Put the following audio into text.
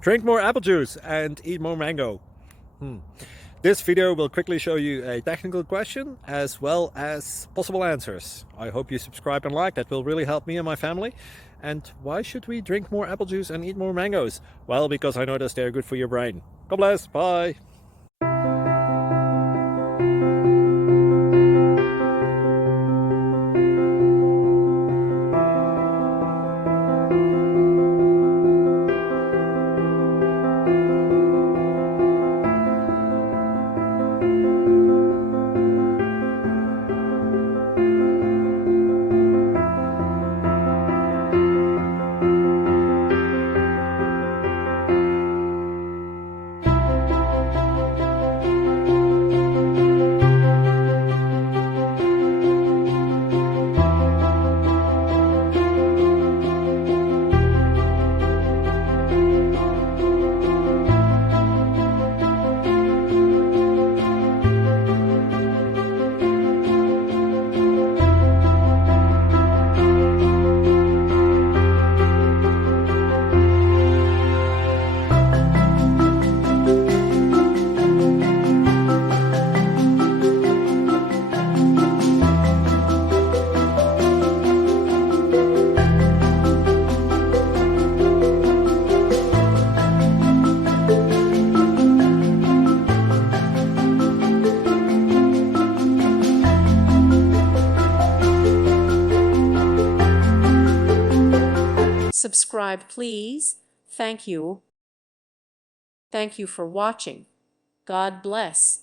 Drink more apple juice and eat more mango. This video will quickly show you a technical question as well as possible answers. I hope you subscribe and like, that will really help me and my family. And why should we drink more apple juice and eat more mangoes? Well, because I noticed they're good for your brain. God bless, bye. Subscribe, please. Thank you. Thank you for watching. God bless.